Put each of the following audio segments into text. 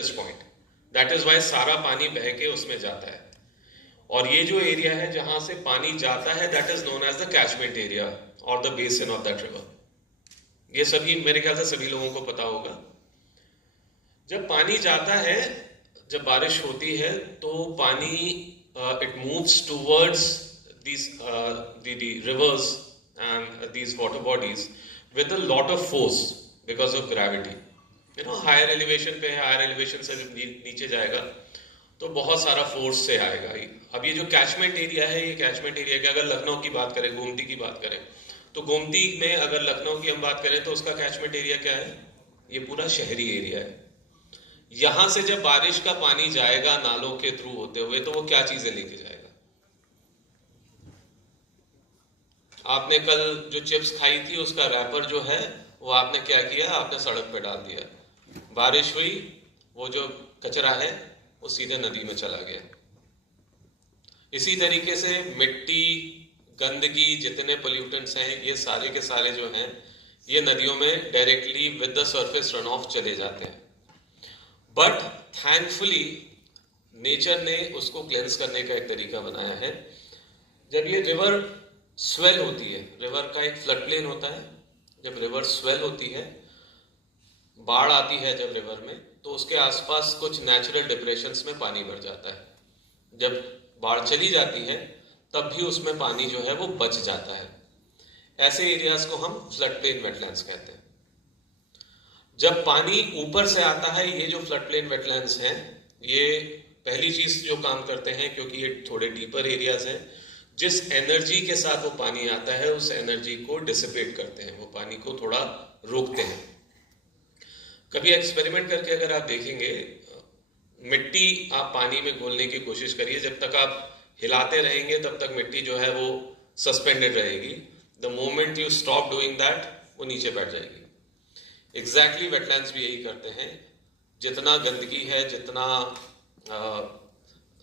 This point, that is why सारा पानी बह के उसमें जाता है। और ये जो एरिया है जहां से पानी जाता है that is known as the catchment area और the basin of that river. ये सभी मेरे ख्याल से सभी लोगों को पता होगा। जब पानी जाता है, जब बारिश होती है तो पानी it moves towards these the rivers and these water bodies with a lot of force because of gravity. You know, higher elevation पे है, हायर एलिवेशन से जब नीचे जाएगा तो बहुत सारा फोर्स से आएगा। अब ये जो कैचमेंट एरिया है, ये कैचमेंट एरिया के अगर लखनऊ की बात करें, गोमती की बात करें, तो गोमती में अगर लखनऊ की हम बात करें तो उसका कैचमेंट एरिया क्या है? ये पूरा शहरी एरिया है। यहां से जब बारिश का पानी जाएगा नालों के थ्रू होते हुए तो वो क्या चीजें लेके जाएगा? आपने कल जो चिप्स खाई थी उसका रैपर जो है वो आपने क्या किया? आपने सड़क पे डाल दिया। बारिश हुई, वो जो कचरा है वो सीधे नदी में चला गया। इसी तरीके से मिट्टी, गंदगी, जितने पोल्यूटेंट्स हैं, ये सारे के सारे जो हैं ये नदियों में directly with the surface run of चले जाते हैं। बट थैंकफुली नेचर ने उसको क्लेंस करने का एक तरीका बनाया है। जब ये रिवर स्वेल होती है, रिवर का एक फ्लड प्लेन होता है, जब रिवर स्वेल होती है, बाढ़ आती है जब रिवर में, तो उसके आसपास कुछ नेचुरल डिप्रेशंस में पानी भर जाता है। जब बाढ़ चली जाती है तब भी उसमें पानी जो है वो बच जाता है। ऐसे एरियाज को हम फ्लड प्लेन वेटलैंड्स कहते हैं। जब पानी ऊपर से आता है, ये जो फ्लड प्लेन वेटलैंड्स हैं, ये पहली चीज जो काम करते हैं, क्योंकि ये थोड़े डीपर एरियाज हैं, जिस एनर्जी के साथ वो पानी आता है उस एनर्जी को डिसिपेट करते हैं, वो पानी को थोड़ा रोकते हैं। कभी एक्सपेरिमेंट करके अगर आप देखेंगे, मिट्टी आप पानी में घोलने की कोशिश करिए, जब तक आप हिलाते रहेंगे तब तक मिट्टी जो है वो सस्पेंडेड रहेगी। The moment you stop doing that, वो नीचे बैठ जाएगी। एग्जैक्टली वेटलैंड्स भी यही करते हैं। जितना गंदगी है, जितना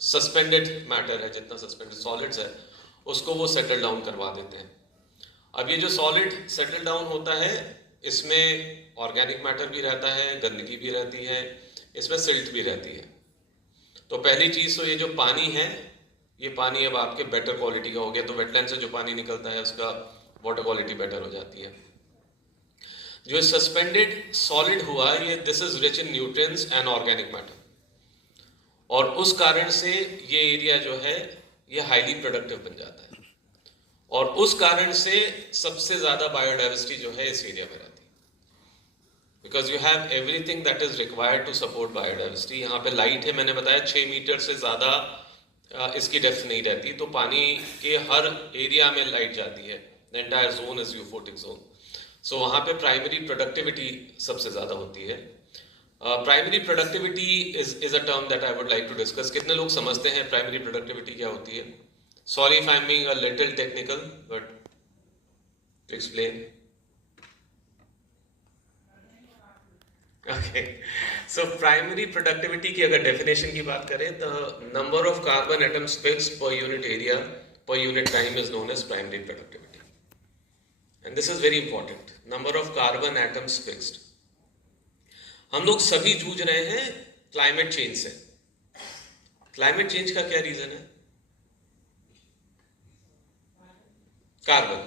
सस्पेंडेड मैटर है, जितना सस्पेंडेड सॉलिड्स है, उसको वो सेटल डाउन करवा देते हैं। अब ये जो सॉलिड सेटल डाउन होता है, इसमें ऑर्गेनिक मैटर भी रहता है, गंदगी भी रहती है, इसमें सिल्ट भी रहती है। तो पहली चीज तो ये जो पानी है, ये पानी अब आपके बेटर क्वालिटी का हो गया, तो वेटलैंड से जो पानी निकलता है उसका वाटर क्वालिटी बेटर हो जाती है। जो सस्पेंडेड सॉलिड हुआ, ये this is rich in nutrients and organic matter, और उस कारण से ये एरिया जो है ये हाईली प्रोडक्टिव बन जाता है, और उस कारण से सबसे ज्यादा बायोडाइवर्सिटी जो है इस एरिया में रहती है। Because you have everything that is required to support biodiversity. यहाँ पे लाइट है, मैंने बताया 6 मीटर से ज्यादा इसकी डेप्थ नहीं रहती, तो पानी के हर एरिया में लाइट जाती है। The entire zone is euphotic zone. So वहां पे प्राइमरी प्रोडक्टिविटी सबसे ज्यादा होती है। Primary productivity is a term that I would like to discuss. कितने लोग समझते हैं प्राइमरी प्रोडक्टिविटी क्या होती है? Sorry if I am being a little technical, but to explain. Okay, so primary productivity की अगर डेफिनेशन की बात करें तो number of carbon atoms fixed per unit area per unit time is known as primary productivity. And this is very important, number of carbon atoms fixed. हम लोग सभी जूझ रहे हैं क्लाइमेट चेंज से। क्लाइमेट चेंज का क्या रीजन है? कार्बन,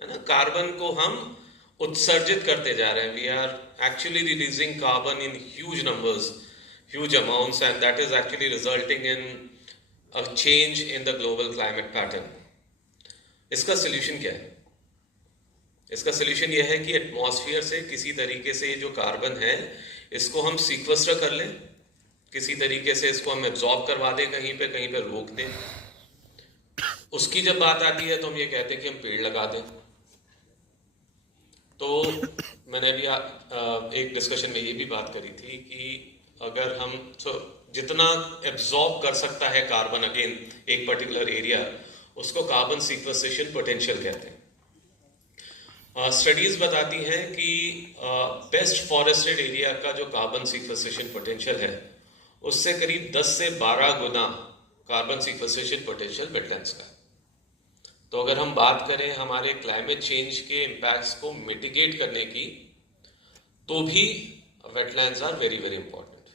है ना? कार्बन को हम उत्सर्जित करते जा रहे हैं। We are actually releasing carbon in huge numbers, huge amounts, and that is actually resulting in a change in the global climate pattern. इसका सोल्यूशन क्या है? इसका सोल्यूशन यह है कि एटमॉस्फेयर से किसी तरीके से ये जो कार्बन है इसको हम सीक्वेस्टर कर लें, किसी तरीके से इसको हम एब्जॉर्ब करवा दें, कहीं पे रोक दें। उसकी जब बात आती है तो हम ये कहते हैं कि हम पेड़ लगा दें। तो मैंने अभी एक डिस्कशन में ये भी बात करी थी कि अगर हम जितना एब्जॉर्ब कर सकता है कार्बन अगेन एक पर्टिकुलर एरिया, उसको कार्बन सीक्वेस्ट्रेशन पोटेंशियल कहते हैं। स्टडीज बताती हैं कि बेस्ट फॉरेस्टेड एरिया का जो कार्बन सीक्वेस्ट्रेशन पोटेंशियल है उससे करीब 10 से 12 गुना कार्बन सीक्वेस्ट्रेशन पोटेंशियल वेटलैंड्स का। तो अगर हम बात करें हमारे क्लाइमेट चेंज के इम्पैक्ट्स को मिटिगेट करने की, तो भी wetlands are very very important.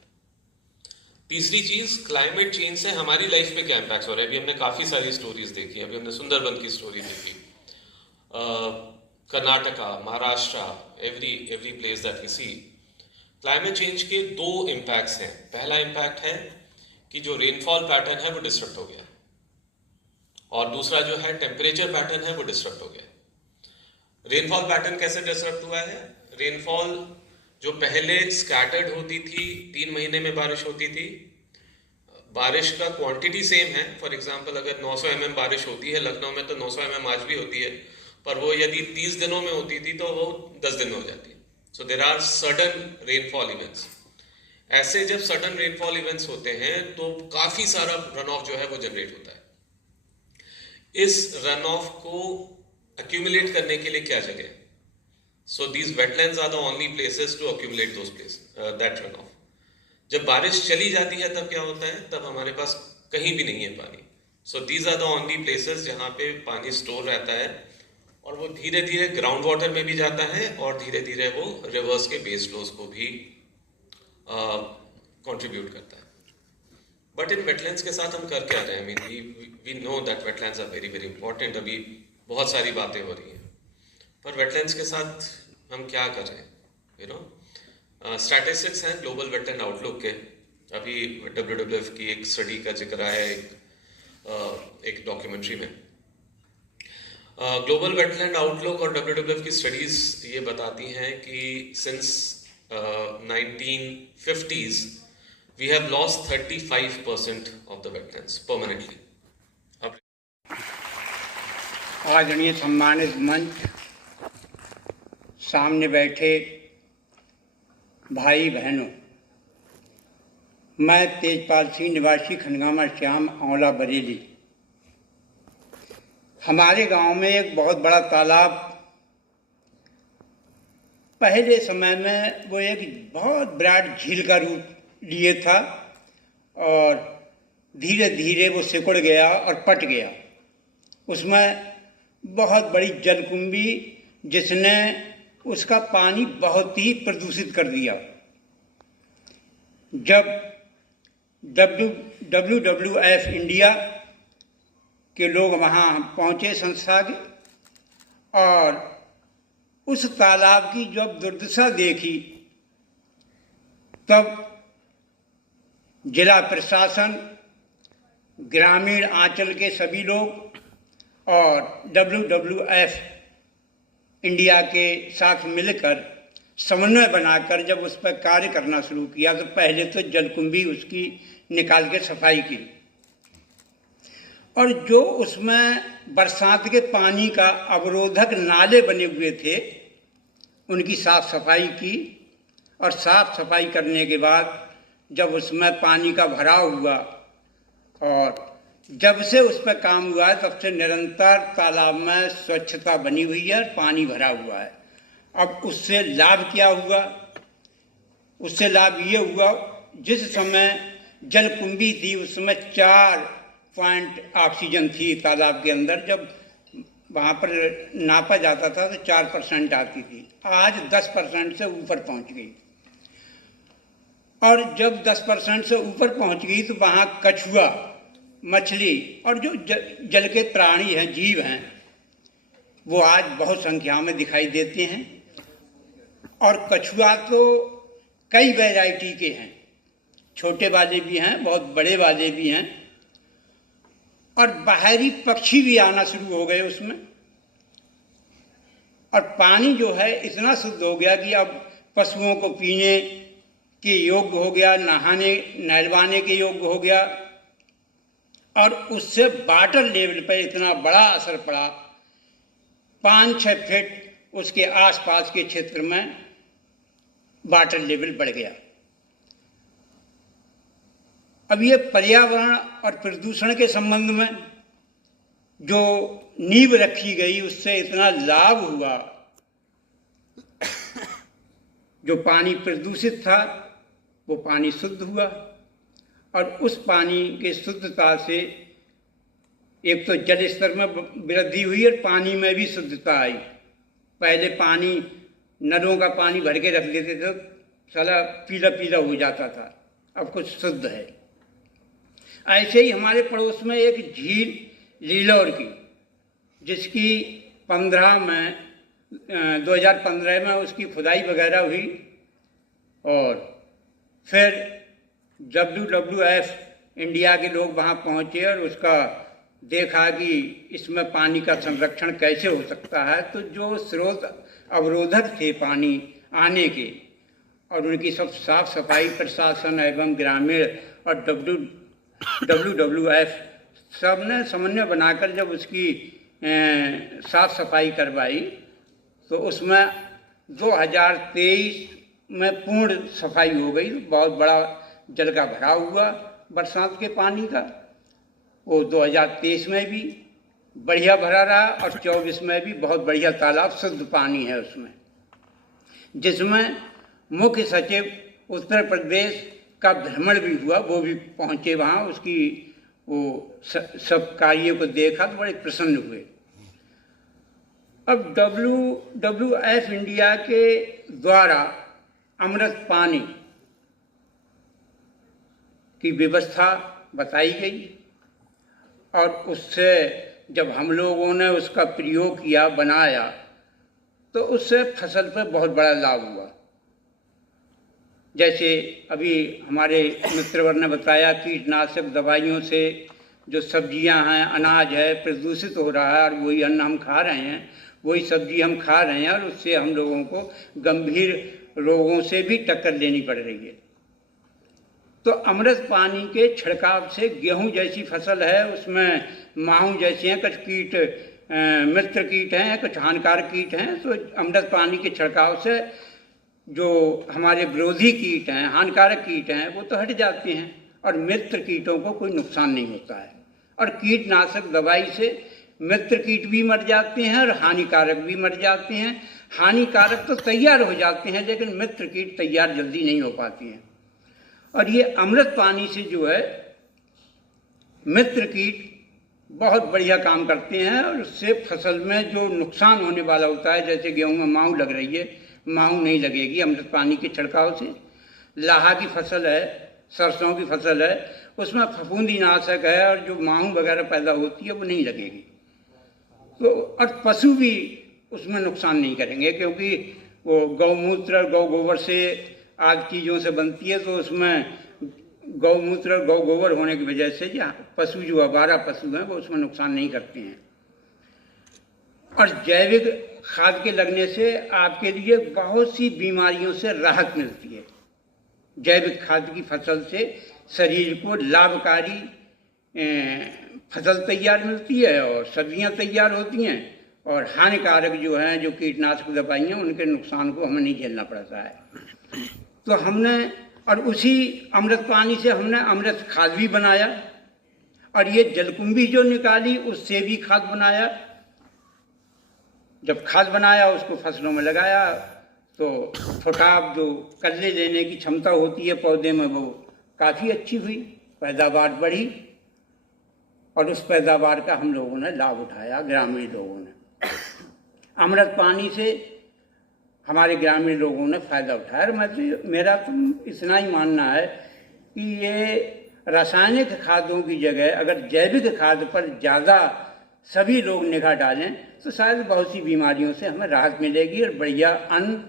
तीसरी चीज, क्लाइमेट चेंज से हमारी लाइफ पे क्या इम्पैक्ट हो रहा है। अभी हमने काफी सारी स्टोरीज देखी, अभी हमने सुंदरबन की स्टोरी देखी, Karnataka, Maharashtra, every place that we see. Climate change के दो इम्पैक्ट्स हैं। पहला इम्पैक्ट है कि जो रेनफॉल पैटर्न है वो डिस्टर्ब हो गया, और दूसरा जो है टेम्परेचर पैटर्न है वो डिस्टर्ब हो गया। रेनफॉल पैटर्न कैसे डिस्टर्ब हुआ है? रेनफॉल जो पहले स्कैटर्ड होती थी, 3 महीने में बारिश होती थी, बारिश का क्वांटिटी सेम है। फॉर एग्जांपल अगर 900 mm बारिश होती है लखनऊ में, तो 900 mm आज भी होती है, पर वो यदि 30 दिनों में होती थी तो वो 10 दिन में हो जाती है। So there are sudden rainfall events. ऐसे जब सडन रेनफॉल इवेंट्स होते हैं तो काफी सारा रन ऑफ जो है वो जनरेट होता है। इस रन ऑफ को अक्यूमुलेट करने के लिए क्या जगह? So these wetlands are the only places to accumulate those that runoff. जब बारिश चली जाती है तब क्या होता है? तब हमारे पास कहीं भी नहीं है पानी। So these are the only places जहाँ पे पानी स्टोर रहता है, और वो धीरे धीरे ग्राउंड वाटर में भी जाता है और धीरे धीरे वो रिवर्स के बेस फ्लोज को भी कंट्रीब्यूट करता है। बट इन वेटलैंड्स के साथ हम कर क्या रहे हैं? I mean, we know that wetlands are very very important. अभी बहुत सारी बातें हो रही हैं, पर वेटलैंड्स के साथ हम क्या कर रहे हैं? स्टैटिस्टिक्स हैं ग्लोबल वेटलैंड आउटलुक के। अभी WWF की एक स्टडी का जिक्र आया एक डॉक्यूमेंट्री में। ग्लोबल वेटलैंड आउटलुक और WWF की स्टडीज ये बताती हैं कि since 1950s we have lost 35% of the wetlands permanently. आदरणीय सम्मानित मंच, सामने बैठे भाई बहनों, मैं तेजपाल सिंह, निवासी खनगामा श्याम, औला, बरेली। हमारे गांव में एक बहुत बड़ा तालाब पहले समय में वो एक बहुत विराट झील का रूप लिए था, और धीरे धीरे वो सिकुड़ गया और पट गया। उसमें बहुत बड़ी जलकुंभी, जिसने उसका पानी बहुत ही प्रदूषित कर दिया। जब WWF इंडिया के लोग वहाँ पहुँचे संस्था के, और उस तालाब की जब दुर्दशा देखी, तब जिला प्रशासन, ग्रामीण आंचल के सभी लोग और WWF इंडिया के साथ मिलकर समन्वय बनाकर जब उस पर कार्य करना शुरू किया, तो पहले तो जलकुंभी उसकी निकाल के सफाई की, और जो उसमें बरसात के पानी का अवरोधक नाले बने हुए थे उनकी साफ सफाई की। और साफ सफाई करने के बाद जब उसमें पानी का भराव हुआ, और जब से उस पर काम हुआ है तब से निरंतर तालाब में स्वच्छता बनी हुई है, पानी भरा हुआ है। अब उससे लाभ क्या हुआ? उससे लाभ ये हुआ, जिस समय जलकुंभी थी उस समय 4 पॉइंट ऑक्सीजन थी तालाब के अंदर। जब वहाँ पर नापा जाता था तो 4% आती थी, आज 10% से ऊपर पहुँच गई। और जब 10% से ऊपर पहुँच गई तो वहाँ कछुआ, मछली और जो जल के प्राणी हैं, जीव हैं, वो आज बहुत संख्या में दिखाई देते हैं। और कछुआ तो कई वैरायटी के हैं, छोटे वाले भी हैं, बहुत बड़े वाले भी हैं, और बाहरी पक्षी भी आना शुरू हो गए उसमें। और पानी जो है इतना शुद्ध हो गया कि अब पशुओं को पीने के योग्य हो गया, नहाने नहलवाने के योग्य हो गया। और उससे वाटर लेवल पर इतना बड़ा असर पड़ा, 5-6 फीट उसके आसपास के क्षेत्र में वाटर लेवल बढ़ गया। अब ये पर्यावरण और प्रदूषण के संबंध में जो नींव रखी गई, उससे इतना लाभ हुआ। जो पानी प्रदूषित था वो पानी शुद्ध हुआ, और उस पानी के शुद्धता से एक तो जल स्तर में वृद्धि हुई और पानी में भी शुद्धता आई। पहले पानी, नलों का पानी भर के रख लेते थे, साला पीला पीला हो जाता था, अब कुछ शुद्ध है। ऐसे ही हमारे पड़ोस में एक झील लीलौर की, जिसकी 2015 में उसकी खुदाई वगैरह हुई, और फिर WWF इंडिया के लोग वहाँ पहुँचे और उसका देखा कि इसमें पानी का संरक्षण कैसे हो सकता है। तो जो स्रोत अवरोधक थे पानी आने के, और उनकी सब साफ सफाई प्रशासन एवं ग्रामीण और WWF सब ने समन्वय बनाकर जब उसकी साफ सफाई करवाई, तो उसमें 2023 में पूर्ण सफाई हो गई। बहुत बड़ा जल का भराव हुआ बरसात के पानी का। वो 2023 में भी बढ़िया भरा रहा और 24 में भी बहुत बढ़िया तालाब, शुद्ध पानी है उसमें, जिसमें मुख्य सचिव उत्तर प्रदेश का भ्रमण भी हुआ, वो भी पहुँचे वहाँ, उसकी वो सब कार्यों को देखा तो बड़े प्रसन्न हुए। अब WWF इंडिया के द्वारा अमृत पानी की व्यवस्था बताई गई, और उससे जब हम लोगों ने उसका प्रयोग किया, बनाया, तो उससे फसल पर बहुत बड़ा लाभ हुआ। जैसे अभी हमारे मित्रवर ने बताया, कीटनाशक दवाइयों से जो सब्जियां हैं, अनाज है, प्रदूषित हो रहा है, और वही अन्न हम खा रहे हैं, वही सब्जी हम खा रहे हैं, और उससे हम लोगों को गंभीर रोगों से भी टक्कर लेनी पड़ रही है। तो अमृत पानी के छिड़काव से गेहूं जैसी फसल है, उसमें माहू जैसे हैं, कुछ कीट मित्र कीट हैं, कुछ हानिकारक कीट हैं, तो अमृत पानी के छिड़काव से जो हमारे विरोधी कीट हैं, हानिकारक कीट हैं, वो तो हट जाते हैं, और मित्र कीटों को कोई नुकसान नहीं होता है। और कीटनाशक दवाई से मित्र कीट भी मर जाते हैं और हानिकारक भी मर जाते हैं। हानिकारक तो तैयार हो जाते हैं, लेकिन मित्र कीट तैयार जल्दी नहीं हो पाती हैं। और ये अमृत पानी से जो है मित्र कीट बहुत बढ़िया काम करते हैं, और उससे फसल में जो नुकसान होने वाला होता है, जैसे गेहूं में माहू लग रही है, माहू नहीं लगेगी अमृत पानी के छिड़काव से। लाहा की फसल है, सरसों की फसल है, उसमें फफूंदी नाशक है, और जो माहू वगैरह पैदा होती है वो नहीं लगेगी। तो और पशु भी उसमें नुकसान नहीं करेंगे, क्योंकि वो गौमूत्र गौ गोबर से आदि चीज़ों से बनती है, तो उसमें गौमूत्र गौ गोबर होने की वजह से पशु जो आवारा पशु हैं वो उसमें नुकसान नहीं करते हैं। और जैविक खाद के लगने से आपके लिए बहुत सी बीमारियों से राहत मिलती है। जैविक खाद की फसल से शरीर को लाभकारी फसल तैयार मिलती है, और सब्जियां तैयार होती हैं, और हानिकारक जो हैं, जो कीटनाशक दवाइयाँ, उनके नुकसान को हमें नहीं झेलना पड़ता है। तो हमने, और उसी अमृत पानी से हमने अमृत खाद भी बनाया, और ये जलकुंभी जो निकाली उससे भी खाद बनाया। जब खाद बनाया उसको फसलों में लगाया, तो फुटाव जो कल्ले लेने की क्षमता होती है पौधे में, वो काफ़ी अच्छी हुई, पैदावार बढ़ी, और उस पैदावार का हम लोगों ने लाभ उठाया, ग्रामीण लोगों ने। अमृत पानी से हमारे ग्रामीण लोगों ने फ़ायदा उठाया। मेरा तो इतना ही मानना है कि ये रासायनिक खादों की जगह अगर जैविक खाद पर ज़्यादा सभी लोग निगाह डालें, तो शायद बहुत सी बीमारियों से हमें राहत मिलेगी, और बढ़िया अन्न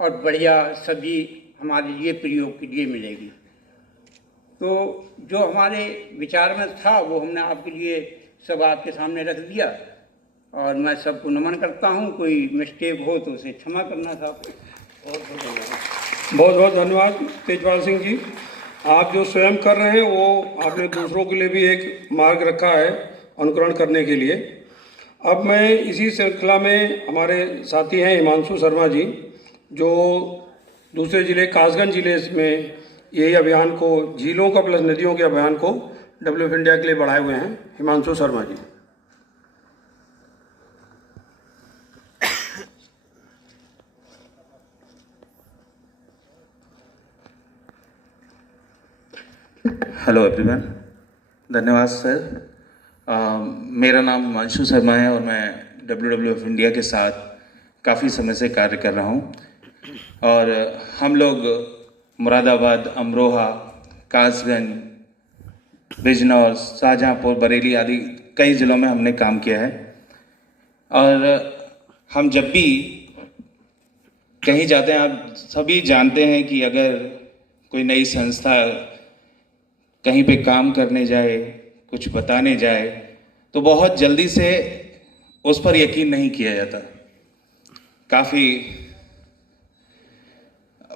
और बढ़िया सब्जी हमारे लिए प्रयोग के लिए मिलेगी। तो जो हमारे विचार में था वो हमने आपके लिए सब आपके सामने रख दिया, और मैं सबको नमन करता हूँ। कोई मिस्टेक हो तो उसे क्षमा करना साहब। बहुत बहुत धन्यवाद तेजपाल सिंह जी। आप जो स्वयं कर रहे हैं वो आपने दूसरों के लिए भी एक मार्ग रखा है अनुकरण करने के लिए। अब मैं इसी श्रृंखला में हमारे साथी हैं हिमांशु शर्मा जी, जो दूसरे ज़िले कासगंज ज़िले में यही अभियान को, झीलों का प्लस नदियों के अभियान को WWF इंडिया के लिए बढ़ाए हुए हैं। हिमांशु शर्मा जी। हेलो एवरीवन, धन्यवाद सर। मेरा नाम हिमांशु शर्मा है और मैं WWF इंडिया के साथ काफ़ी समय से कार्य कर रहा हूँ। और हम लोग मुरादाबाद, अमरोहा, कासगंज, बिजनौर, शाहजहाँपुर, बरेली आदि कई ज़िलों में हमने काम किया है। और हम जब भी कहीं जाते हैं, आप सभी जानते हैं कि अगर कोई नई संस्था कहीं पे काम करने जाए, कुछ बताने जाए, तो बहुत जल्दी से उस पर यकीन नहीं किया जाता। काफ़ी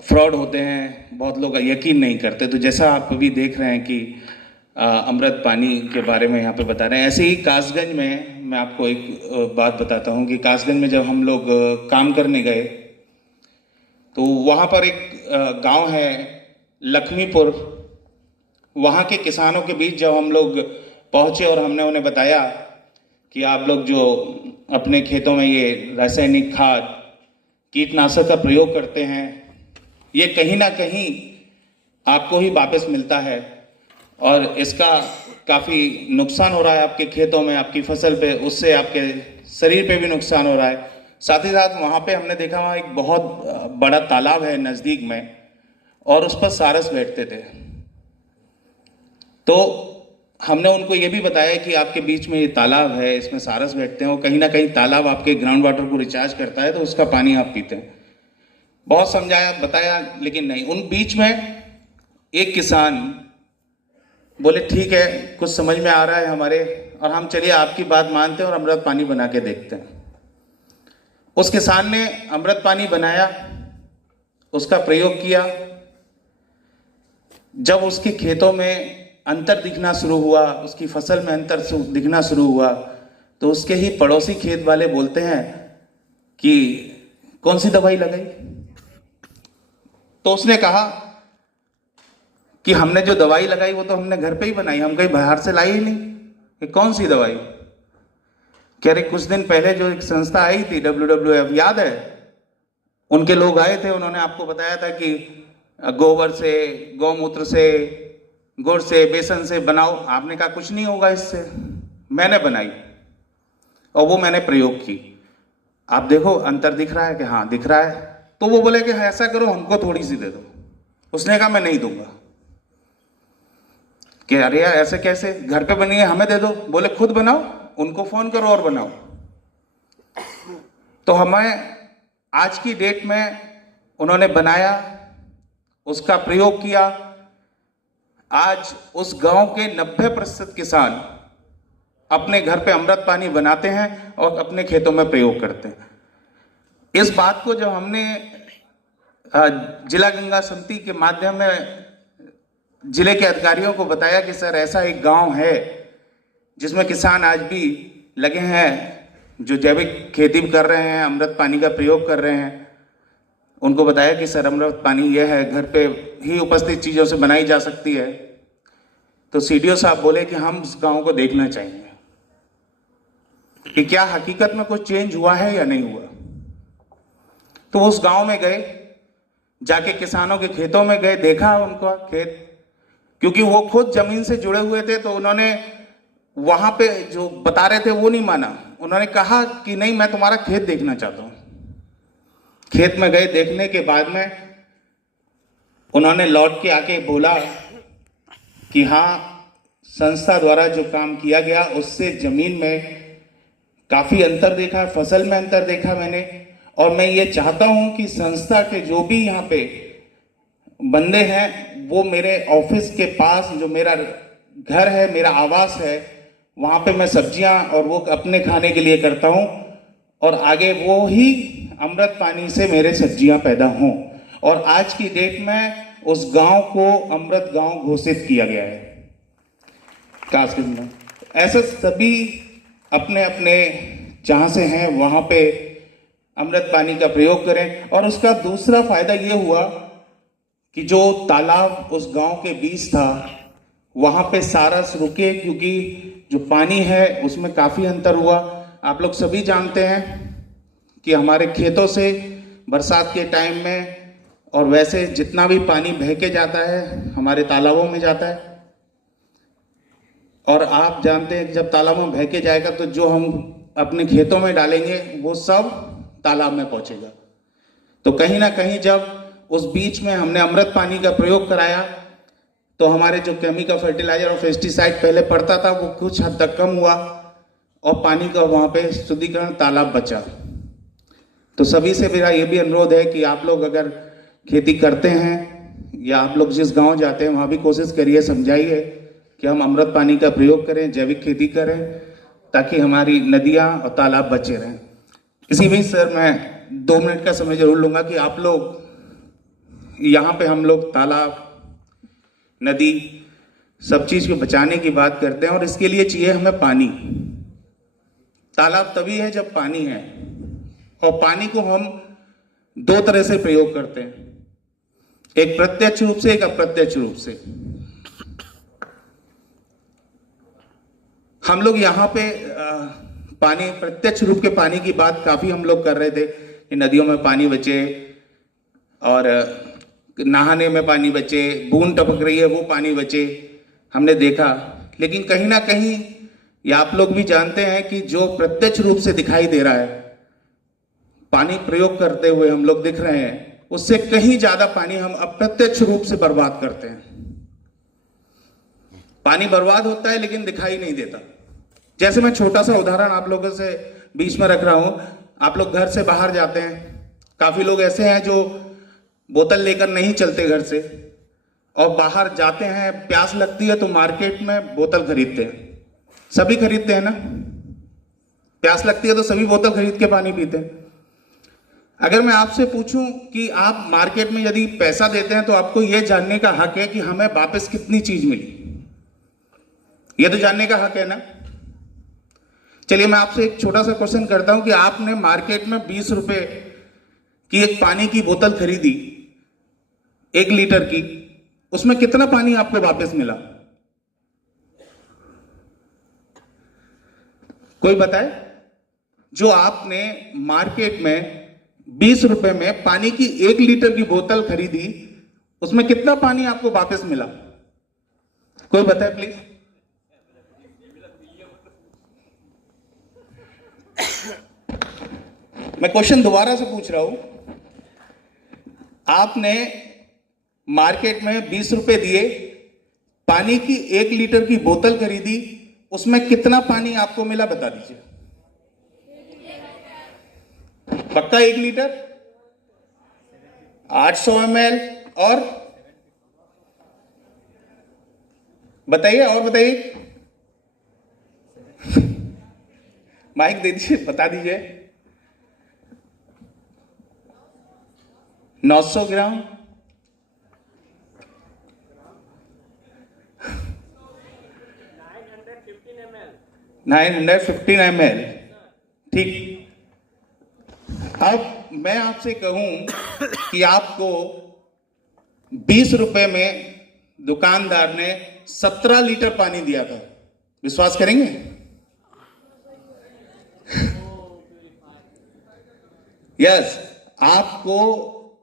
फ्रॉड होते हैं, बहुत लोग यकीन नहीं करते। तो जैसा आप अभी देख रहे हैं कि अमृत पानी के बारे में यहाँ पे बता रहे हैं, ऐसे ही कासगंज में मैं आपको एक बात बताता हूँ कि कासगंज में जब हम लोग काम करने गए, तो वहाँ पर एक गांव है लक्ष्मीपुर। वहाँ के किसानों के बीच जब हम लोग पहुँचे और हमने उन्हें बताया कि आप लोग जो अपने खेतों में ये रासायनिक खाद, कीटनाशक का प्रयोग करते हैं, ये कहीं ना कहीं आपको ही वापस मिलता है और इसका काफ़ी नुकसान हो रहा है आपके खेतों में, आपकी फसल पे, उससे आपके शरीर पे भी नुकसान हो रहा है। साथ ही साथ वहाँ पे हमने देखा, वहाँ एक बहुत बड़ा तालाब है नज़दीक में और उस पर सारस बैठते थे। तो हमने उनको ये भी बताया कि आपके बीच में ये तालाब है, इसमें सारस बैठते हैं और कहीं ना कहीं तालाब आपके ग्राउंड वाटर को रिचार्ज करता है, तो उसका पानी आप पीते हैं। बहुत समझाया, बताया, लेकिन नहीं। उन बीच में एक किसान बोले ठीक है, कुछ समझ में आ रहा है हमारे, और हम चलिए आपकी बात मानते हैं और अमृत पानी बना के देखते हैं। उस किसान ने अमृत पानी बनाया, उसका प्रयोग किया। जब उसके खेतों में अंतर दिखना शुरू हुआ, उसकी फसल में अंतर दिखना शुरू हुआ, तो उसके ही पड़ोसी खेत वाले बोलते हैं कि कौन सी दवाई लगाई? तो उसने कहा कि हमने जो दवाई लगाई वो तो हमने घर पे ही बनाई, हम कहीं बाहर से लाई ही नहीं। ये कौन सी दवाई? कह रहे कुछ दिन पहले जो एक संस्था आई थी WWF, याद है? उनके लोग आए थे, उन्होंने आपको बताया था कि गोबर से, गौमूत्र से, गुड़ से, बेसन से बनाओ। आपने कहा कुछ नहीं होगा इससे। मैंने बनाई और वो मैंने प्रयोग की। आप देखो अंतर दिख रहा है कि हाँ दिख रहा है। तो वो बोले कि ऐसा करो, हमको थोड़ी सी दे दो। उसने कहा मैं नहीं दूंगा। कि अरे यार ऐसे कैसे, घर पे बनी है, हमें दे दो। बोले खुद बनाओ, उनको फोन करो और बनाओ। तो हमें आज की डेट में उन्होंने बनाया, उसका प्रयोग किया। आज उस गांव के 90% किसान अपने घर पे अमृत पानी बनाते हैं और अपने खेतों में प्रयोग करते हैं। इस बात को जब हमने जिला गंगा समिति के माध्यम में जिले के अधिकारियों को बताया कि सर ऐसा एक गांव है जिसमें किसान आज भी लगे हैं, जो जैविक खेती कर रहे हैं, अमृत पानी का प्रयोग कर रहे हैं, उनको बताया कि सर अमृत पानी यह है, घर पे ही उपस्थित चीज़ों से बनाई जा सकती है। तो CDO साहब बोले कि हम उस गांव को देखना चाहेंगे कि क्या हकीकत में कुछ चेंज हुआ है या नहीं हुआ। तो उस गांव में गए, जाके किसानों के खेतों में गए, देखा उनका खेत, क्योंकि वो खुद जमीन से जुड़े हुए थे। तो उन्होंने वहां पे जो बता रहे थे वो नहीं माना। उन्होंने कहा कि नहीं, मैं तुम्हारा खेत देखना चाहता हूं। खेत में गए, देखने के बाद में उन्होंने लौट के आके बोला कि हाँ, संस्था द्वारा जो काम किया गया उससे जमीन में काफी अंतर देखा, फसल में अंतर देखा मैंने। और मैं ये चाहता हूं कि संस्था के जो भी यहाँ पे बंदे हैं, वो मेरे ऑफिस के पास जो मेरा घर है, मेरा आवास है, वहाँ पे मैं सब्जियां और वो अपने खाने के लिए करता हूँ और आगे वो ही अमृत पानी से मेरे सब्जियां पैदा हों। और आज की डेट में उस गांव को अमृत गांव घोषित किया गया है कासगंज में। ऐसे सभी अपने अपने जहाँ से हैं वहाँ पे अमृत पानी का प्रयोग करें। और उसका दूसरा फायदा ये हुआ कि जो तालाब उस गांव के बीच था, वहाँ पे सारस रुके, क्योंकि जो पानी है उसमें काफ़ी अंतर हुआ। आप लोग सभी जानते हैं कि हमारे खेतों से बरसात के टाइम में और वैसे जितना भी पानी बह के जाता है हमारे तालाबों में जाता है। और आप जानते हैं कि जब तालाबों में बह के जाएगा तो जो हम अपने खेतों में डालेंगे वो सब तालाब में पहुंचेगा। तो कहीं ना कहीं जब उस बीच में हमने अमृत पानी का प्रयोग कराया तो हमारे जो केमिकल फर्टिलाइजर और पेस्टिसाइड पहले पड़ता था वो कुछ हद तक कम हुआ और पानी का वहाँ पे शुद्धिकरण तालाब बचा। तो सभी से मेरा ये भी अनुरोध है कि आप लोग अगर खेती करते हैं या आप लोग जिस गांव जाते हैं वहाँ भी कोशिश करिए, समझाइए कि हम अमृत पानी का प्रयोग करें, जैविक खेती करें, ताकि हमारी नदियाँ और तालाब बचे रहें। इसी बीच सर मैं 2 मिनट का समय जरूर लूँगा कि आप लोग यहाँ पे हम लोग तालाब, नदी, सब चीज़ को बचाने की बात करते हैं और इसके लिए चाहिए हमें पानी। तालाब तभी है जब पानी है, और पानी को हम 2 तरह से प्रयोग करते हैं, एक प्रत्यक्ष रूप से, एक अप्रत्यक्ष रूप से। हम लोग यहाँ पे पानी, प्रत्यक्ष रूप के पानी की बात काफी हम लोग कर रहे थे कि नदियों में पानी बचे और नहाने में पानी बचे, बूंद टपक रही है वो पानी बचे, हमने देखा। लेकिन कहीं ना कहीं ये आप लोग भी जानते हैं कि जो प्रत्यक्ष रूप से दिखाई दे रहा है, पानी प्रयोग करते हुए हम लोग दिख रहे हैं, उससे कहीं ज्यादा पानी हम अप्रत्यक्ष रूप से बर्बाद करते हैं। पानी बर्बाद होता है लेकिन दिखाई नहीं देता। जैसे मैं छोटा सा उदाहरण आप लोगों से बीच में रख रहा हूं, आप लोग घर से बाहर जाते हैं, काफी लोग ऐसे हैं जो बोतल लेकर नहीं चलते घर से, और बाहर जाते हैं, प्यास लगती है तो मार्केट में बोतल खरीदते हैं। सभी खरीदते हैं ना, प्यास लगती है तो सभी बोतल खरीद के पानी पीते हैं। अगर मैं आपसे पूछूं कि आप मार्केट में यदि पैसा देते हैं तो आपको यह जानने का हक है कि हमें वापस कितनी चीज मिली, यह तो जानने का हक है ना। चलिए मैं आपसे एक छोटा सा क्वेश्चन करता हूं कि आपने मार्केट में 20 रुपए की एक पानी की बोतल खरीदी, 1 लीटर की, उसमें कितना पानी आपको वापस मिला? कोई बताए? जो आपने मार्केट में 20 रुपए में पानी की 1 लीटर की बोतल खरीदी, उसमें कितना पानी आपको वापस मिला? कोई बताए प्लीज। मैं क्वेश्चन दोबारा से पूछ रहा हूं, आपने मार्केट में 20 रुपए दिए, पानी की 1 लीटर की बोतल खरीदी, उसमें कितना पानी आपको मिला बता दीजिए। पक्का 1 लीटर, 800 ml, और बताइए, और बताइए, माइक दे दीजिए, बता दीजिए। 900 ग्राम, 915 ml, ठीक। अब मैं आपसे कहूं कि आपको 20 रुपए में दुकानदार ने 17 लीटर पानी दिया था, विश्वास करेंगे? यस, आपको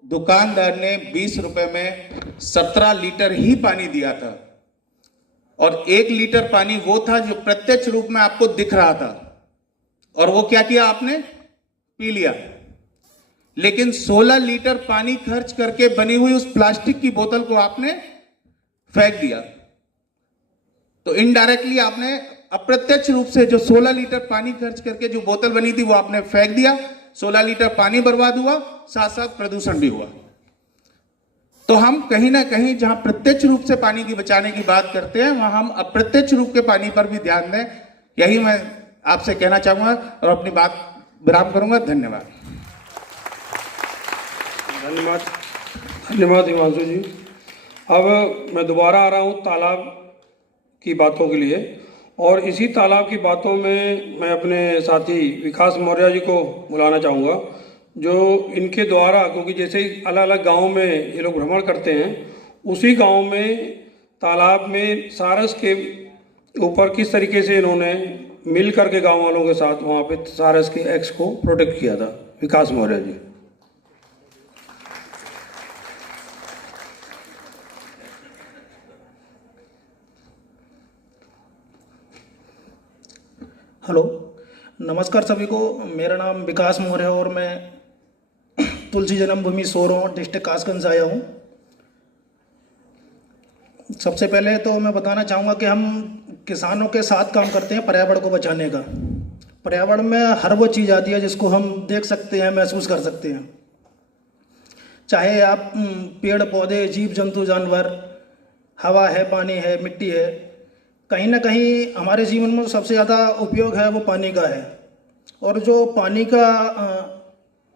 दुकानदार ने 20 रुपए में 17 लीटर ही पानी दिया था, और 1 लीटर पानी वो था जो प्रत्यक्ष रूप में आपको दिख रहा था, और वो क्या किया आपने? पी लिया। लेकिन 16 लीटर पानी खर्च करके बनी हुई उस प्लास्टिक की बोतल को आपने फेंक दिया। तो इनडायरेक्टली आपने अप्रत्यक्ष रूप से जो 16 लीटर पानी खर्च करके जो बोतल बनी थी वो आपने फेंक दिया। 16 लीटर पानी बर्बाद हुआ, साथ साथ प्रदूषण भी हुआ। तो हम कहीं ना कहीं जहां प्रत्यक्ष रूप से पानी की बचाने की बात करते हैं, वहां हम अप्रत्यक्ष रूप के पानी पर भी ध्यान दें। यही मैं आपसे कहना चाहूंगा और अपनी बात विराम करूंगा। धन्यवाद। धन्यवाद, धन्यवाद हिमांशु जी। अब मैं दोबारा आ रहा हूँ तालाब की बातों के लिए, और इसी तालाब की बातों में मैं अपने साथी विकास मौर्य जी को बुलाना चाहूँगा, जो इनके द्वारा, क्योंकि जैसे ही अलग अलग गाँव में ये लोग भ्रमण करते हैं, उसी गांव में तालाब में सारस के ऊपर किस तरीके से इन्होंने मिल करके गाँव वालों के साथ वहाँ पे सारस के एक्स को प्रोटेक्ट किया था। विकास मौर्य जी। हेलो, नमस्कार सभी को। मेरा नाम विकास मौर्य है और मैं तुलसी जन्मभूमि सोरों डिस्ट्रिक्ट कासगंज से आया हूँ। सबसे पहले तो मैं बताना चाहूँगा कि हम किसानों के साथ काम करते हैं पर्यावरण को बचाने का। पर्यावरण में हर वो चीज़ आती है जिसको हम देख सकते हैं, महसूस कर सकते हैं। चाहे आप पेड़ पौधे, जीव जंतु, जानवर, हवा है, पानी है, मिट्टी है, कहीं ना कहीं हमारे जीवन में सबसे ज़्यादा उपयोग है वो पानी का है। और जो पानी का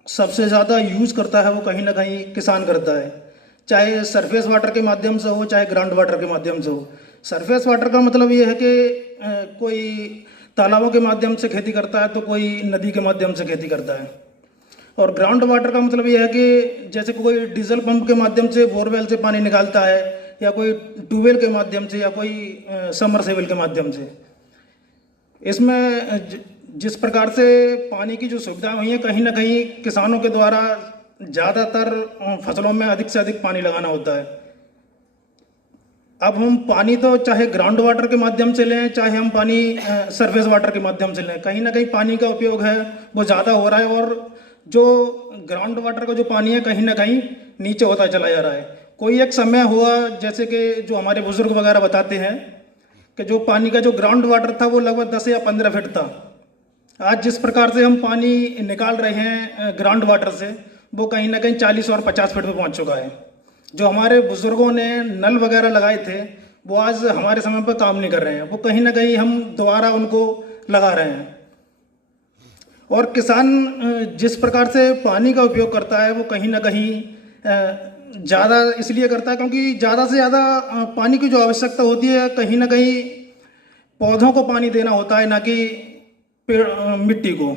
सबसे ज़्यादा यूज़ करता है वो कहीं ना कहीं किसान करता है, चाहे सरफेस वाटर के माध्यम से हो, चाहे ग्राउंड वाटर के माध्यम से हो। सरफेस वाटर का मतलब ये है कि कोई तालाबों के माध्यम से खेती करता है तो कोई नदी के माध्यम से खेती करता है। और ग्राउंड वाटर का मतलब ये है कि जैसे कोई डीजल पंप के माध्यम से, बोरवेल से पानी निकालता है, या कोई ट्यूबवेल के माध्यम से, या कोई समरसेबल के माध्यम से। इसमें जिस प्रकार से पानी की जो सुविधाएं हुई हैं, कहीं ना कहीं किसानों के द्वारा ज़्यादातर फसलों में अधिक से अधिक पानी लगाना होता है। अब हम पानी तो चाहे ग्राउंड वाटर के माध्यम से लें, चाहे हम पानी सरफेस वाटर के माध्यम से लें, कहीं ना कहीं पानी का उपयोग है वो ज़्यादा हो रहा है। और जो ग्राउंड वाटर का जो पानी है कहीं ना कहीं नीचे होता चला जा रहा है। कोई एक समय हुआ, जैसे कि जो हमारे बुजुर्ग वगैरह बताते हैं, कि जो पानी का जो ग्राउंड वाटर था वो लगभग 10 या 15 फीट था। आज जिस प्रकार से हम पानी निकाल रहे हैं ग्राउंड वाटर से, वो कहीं ना कहीं 40 और 50 फीट पे पहुंच चुका है। जो हमारे बुजुर्गों ने नल वगैरह लगाए थे वो आज हमारे समय पर काम नहीं कर रहे हैं, वो कहीं ना कहीं हम दोबारा उनको लगा रहे हैं। और किसान जिस प्रकार से पानी का उपयोग करता है वो कहीं ना कहीं ज़्यादा इसलिए करता है क्योंकि ज़्यादा से ज़्यादा पानी की जो आवश्यकता होती है, कहीं ना कहीं पौधों को पानी देना होता है, ना कि पेड़ मिट्टी को।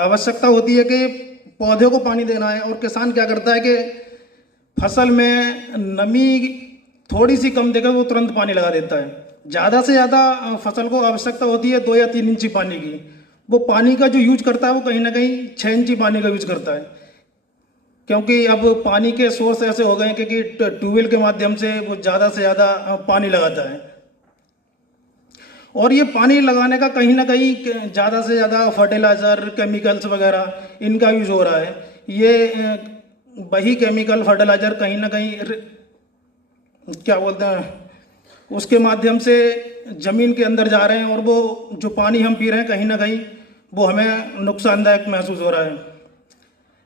आवश्यकता होती है कि पौधे को पानी देना है। और किसान क्या करता है कि फसल में नमी थोड़ी सी कम देकर वो तुरंत पानी लगा देता है। ज़्यादा से ज़्यादा फसल को आवश्यकता होती है 2 या 3 इंची पानी की। वो पानी का जो यूज करता है वो कहीं ना कहीं 6 इंची पानी का यूज करता है, क्योंकि अब पानी के सोर्स ऐसे हो गए हैं कि ट्यूबवेल के माध्यम से वो ज़्यादा से ज़्यादा पानी लगाता है। और ये पानी लगाने का कहीं ना कहीं ज़्यादा से ज़्यादा फर्टिलाइज़र, केमिकल्स वगैरह इनका यूज़ हो रहा है। ये वही केमिकल फर्टिलाइज़र कहीं ना कहीं क्या बोलते हैं, उसके माध्यम से ज़मीन के अंदर जा रहे हैं, और वो जो पानी हम पी रहे हैं कहीं ना कहीं वो हमें नुकसानदायक महसूस हो रहा है।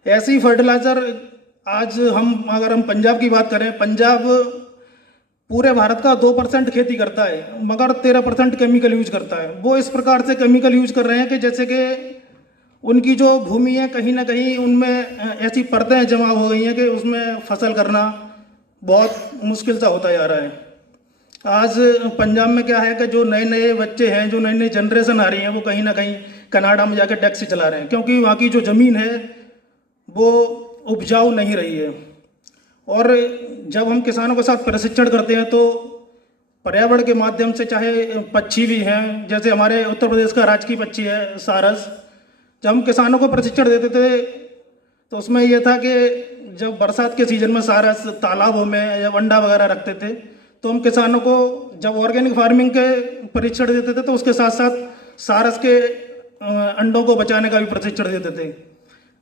ऐसे ही फर्टिलाइज़र आज अगर हम पंजाब की बात करें, पंजाब पूरे भारत का 2% खेती करता है, मगर 13% केमिकल यूज करता है। वो इस प्रकार से केमिकल यूज कर रहे हैं कि जैसे कि उनकी जो भूमि है कहीं ना कहीं उनमें ऐसी परतें जमा हो गई हैं कि उसमें फसल करना बहुत मुश्किल सा होता जा रहा है। आज पंजाब में क्या है कि जो नए नए बच्चे हैं, जो नई नई जनरेशन आ रही है, वो कहीं ना कहीं कनाडा में जाकर टैक्सी चला रहे हैं, क्योंकि वहाँ की जो ज़मीन है वो उपजाऊ नहीं रही है। और जब हम किसानों के साथ प्रशिक्षण करते हैं तो पर्यावरण के माध्यम से, चाहे पक्षी भी हैं, जैसे हमारे उत्तर प्रदेश का राजकीय पक्षी है सारस, जब हम किसानों को प्रशिक्षण देते थे तो उसमें यह था कि जब बरसात के सीज़न में सारस तालाबों में या अंडा वगैरह रखते थे, तो हम किसानों को जब ऑर्गेनिक फार्मिंग के प्रशिक्षण देते थे तो उसके साथ साथ सारस के अंडों को बचाने का भी प्रशिक्षण देते थे।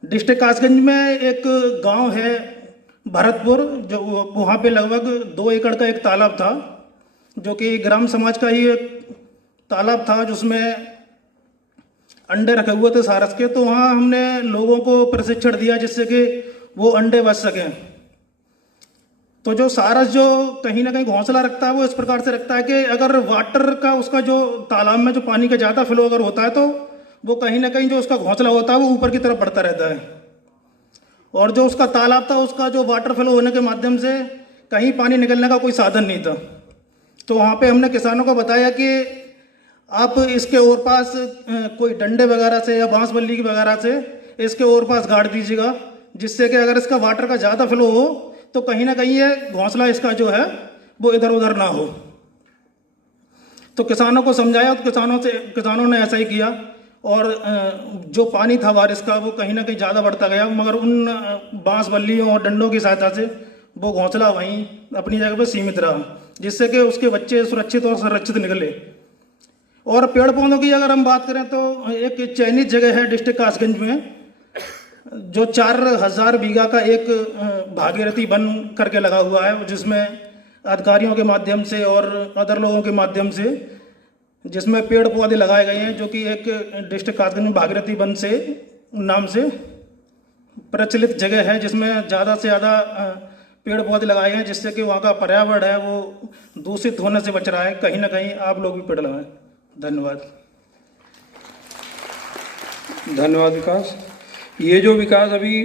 डिस्ट्रिक्ट कासगंज में एक गांव है भरतपुर, जो वहाँ पे लगभग 2 एकड़ का एक तालाब था, जो कि ग्राम समाज का ही एक तालाब था, जिसमें अंडे रखे हुए थे सारस के। तो वहाँ हमने लोगों को प्रशिक्षण दिया जिससे कि वो अंडे बच सकें। तो जो सारस जो कहीं ना कहीं घोंसला रखता है वो इस प्रकार से रखता है कि अगर वाटर का उसका जो तालाब में जो पानी का ज़्यादा फ्लो अगर होता है तो वो कहीं ना कहीं जो उसका घोंसला होता है वो ऊपर की तरफ बढ़ता रहता है। और जो उसका तालाब था उसका जो वाटर फ्लो होने के माध्यम से कहीं पानी निकलने का कोई साधन नहीं था। तो वहाँ पे हमने किसानों को बताया कि आप इसके ओर पास कोई डंडे वगैरह से या बांस बल्ली की वगैरह से इसके ओर पास गाड़ दीजिएगा, जिससे कि अगर इसका वाटर का ज़्यादा फ्लो हो तो कहीं ना कहीं ये घोंसला इसका जो है वो इधर उधर ना हो। तो किसानों को समझाया तो किसानों ने ऐसा ही किया, और जो पानी था बारिश का वो कहीं ना कहीं ज़्यादा बढ़ता गया, मगर उन बांस बल्लियों और डंडों की सहायता से वो घोंसला वहीं अपनी जगह पर सीमित रहा, जिससे कि उसके बच्चे सुरक्षित और संरक्षित निकले। और पेड़ पौधों की अगर हम बात करें तो एक चयनित जगह है डिस्ट्रिक्ट कासगंज में, जो 4000 बीघा का एक भागीरथी वन करके लगा हुआ है, जिसमें अधिकारियों के माध्यम से और अदर लोगों के माध्यम से, जिसमें पेड़ पौधे लगाए गए हैं, जो कि एक डिस्ट्रिक्ट कासगंज में भागीरथी वन से नाम से प्रचलित जगह है, जिसमें ज़्यादा से ज़्यादा पेड़ पौधे लगाए गए हैं, जिससे कि वहाँ का पर्यावरण है वो दूषित होने से बच रहा है। कहीं ना कहीं आप लोग भी पेड़ लगाएं। धन्यवाद। धन्यवाद विकास। ये जो विकास अभी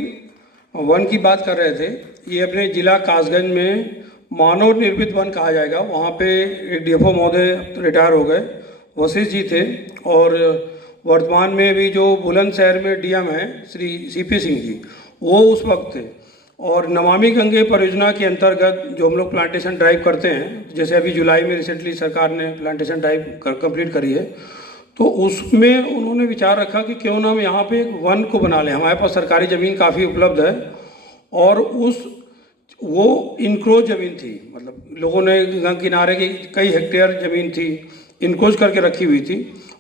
वन की बात कर रहे थे, ये अपने जिला कासगंज में मानव निर्मित वन कहा जाएगा। वहाँ पे एक डीएफओ महोदय रिटायर हो गए, वशिष्ठ जी थे, और वर्तमान में भी जो बुलंदशहर में डीएम हैं श्री सीपी सिंह जी, वो उस वक्त थे। और नमामि गंगे परियोजना के अंतर्गत जो हम लोग प्लांटेशन ड्राइव करते हैं, जैसे अभी जुलाई में रिसेंटली सरकार ने प्लांटेशन ड्राइव कंप्लीट करी है, तो उसमें उन्होंने विचार रखा कि क्यों ना हम यहाँ पे एक वन को बना लें। हमारे पास सरकारी ज़मीन काफ़ी उपलब्ध है, और वो इनक्रोच ज़मीन थी, मतलब लोगों ने गंगा किनारे की कई हेक्टेयर ज़मीन थी इनक्रोच करके रखी हुई थी।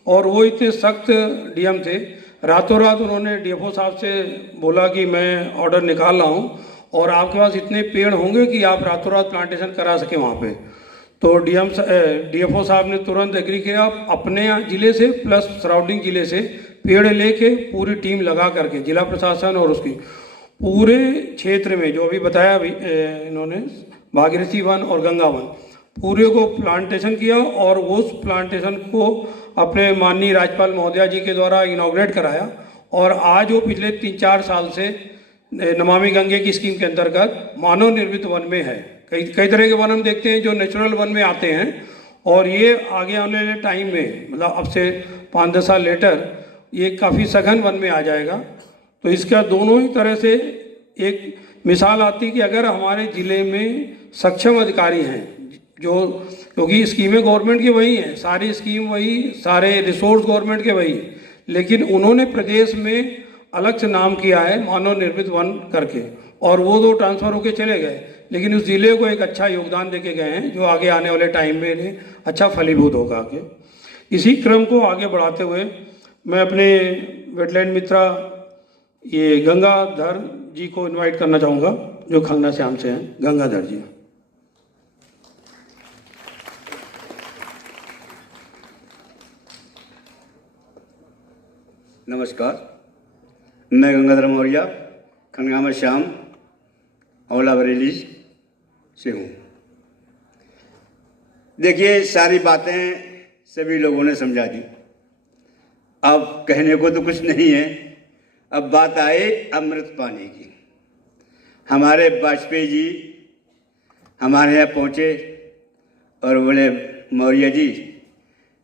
और वो इतने सख्त डीएम थे, रातों रात उन्होंने डीएफओ साहब से बोला कि मैं ऑर्डर निकाल रहा हूँ और आपके पास इतने पेड़ होंगे कि आप रातों रात प्लांटेशन करा सकें वहाँ पे। तो डीएफओ साहब ने तुरंत एग्री किया, अपने ज़िले से प्लस सराउंडिंग ज़िले से पेड़ लेके पूरी टीम लगा करके, जिला प्रशासन और उसकी पूरे क्षेत्र में जो अभी बताया अभी इन्होंने, भागीरथी वन और गंगा वन पूरे को प्लांटेशन किया, और उस प्लांटेशन को अपने माननीय राज्यपाल महोदया जी के द्वारा इनॉग्रेट कराया। और आज वो पिछले 3-4 साल से नमामि गंगे की स्कीम के अंतर्गत मानव निर्मित वन में है। कई तरह के वन हम देखते हैं जो नेचुरल वन में आते हैं, और ये आगे आने वाले टाइम में, मतलब अब से 5-10 साल लेटर, ये काफ़ी सघन वन में आ जाएगा। तो इसका दोनों ही तरह से एक मिसाल आती कि अगर हमारे ज़िले में सक्षम अधिकारी हैं, जो क्योंकि स्कीमें गवर्नमेंट की वही हैं, सारी स्कीम वही, सारे रिसोर्स गवर्नमेंट के वही, लेकिन उन्होंने प्रदेश में अलग से नाम किया है मानव निर्मित वन करके, और वो 2 ट्रांसफ़र होके चले गए, लेकिन उस ज़िले को एक अच्छा योगदान देके गए हैं, जो आगे आने वाले टाइम में अच्छा फलीभूत होगा आगे। इसी क्रम को आगे बढ़ाते हुए मैं अपने वेटलैंड मित्रा ये गंगाधर जी को इनवाइट करना चाहूँगा, जो खंगना श्याम से हैं। गंगाधर जी। नमस्कार, मैं गंगाधर मौर्य खंडगामा श्याम औला बरेली से हूँ। देखिए, सारी बातें सभी लोगों ने समझा दी, अब कहने को तो कुछ नहीं है। अब बात आए अमृत पानी की। हमारे वाजपेयी जी हमारे यहाँ पहुँचे और बोले, मौर्य जी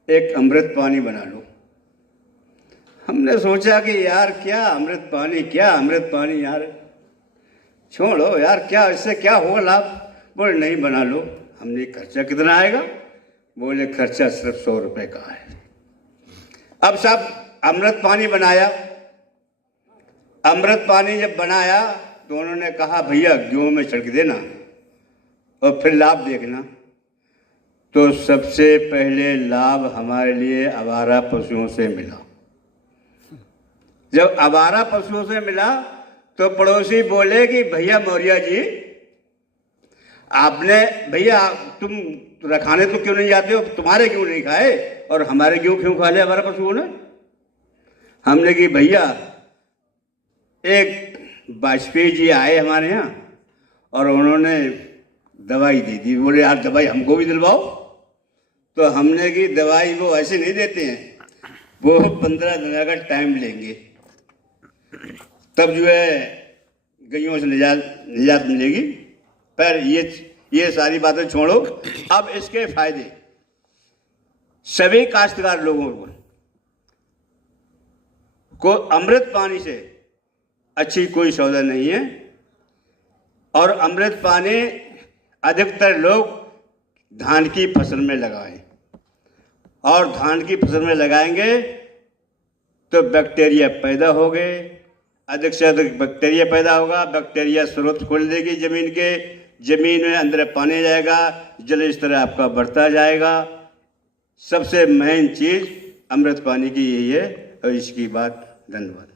एक अमृत पानी बना लो। हमने सोचा कि यार क्या अमृत पानी यार छोड़ो यार, क्या इससे क्या होगा लाभ। बोले नहीं, बना लो। हमने खर्चा कितना आएगा? बोले खर्चा सिर्फ 100 रुपये का है। अब साहब अमृत पानी बनाया। अमृत पानी जब बनाया तो उन्होंने कहा भैया गेहूँ में छिड़क देना और फिर लाभ देखना। तो सबसे पहले लाभ हमारे लिए आवारा पशुओं से मिला। जब आवारा पशुओं से मिला तो पड़ोसी बोले कि भैया मौर्य जी, आपने भैया तुम रखाने तो क्यों नहीं जाते हो, तुम्हारे क्यों नहीं खाए और हमारे क्यों खा लिया हमारे पशुओं ने। हमने कि भैया एक वाजपेयी जी आए हमारे यहाँ और उन्होंने दवाई दे दी। बोले यार दवाई हमको भी दिलवाओ। तो हमने कि दवाई वो ऐसे नहीं देते हैं, वो 15 दिन का टाइम लेंगे, तब जो है गैयों से निजात मिलेगी। पर ये सारी बातें छोड़ो। अब इसके फायदे सभी काश्तकार लोगों को अमृत पानी से अच्छी कोई सौदा नहीं है। और अमृत पानी अधिकतर लोग धान की फसल में लगाएं, और धान की फसल में लगाएंगे तो बैक्टीरिया पैदा हो गए, अधिक से अधिक बैक्टीरिया पैदा होगा। बैक्टीरिया स्रोत खोल देगी जमीन के, जमीन में अंदर पानी जाएगा, जल स्तर आपका बढ़ता जाएगा। सबसे मेन चीज़ अमृत पानी की यही है और इसकी बात। धन्यवाद।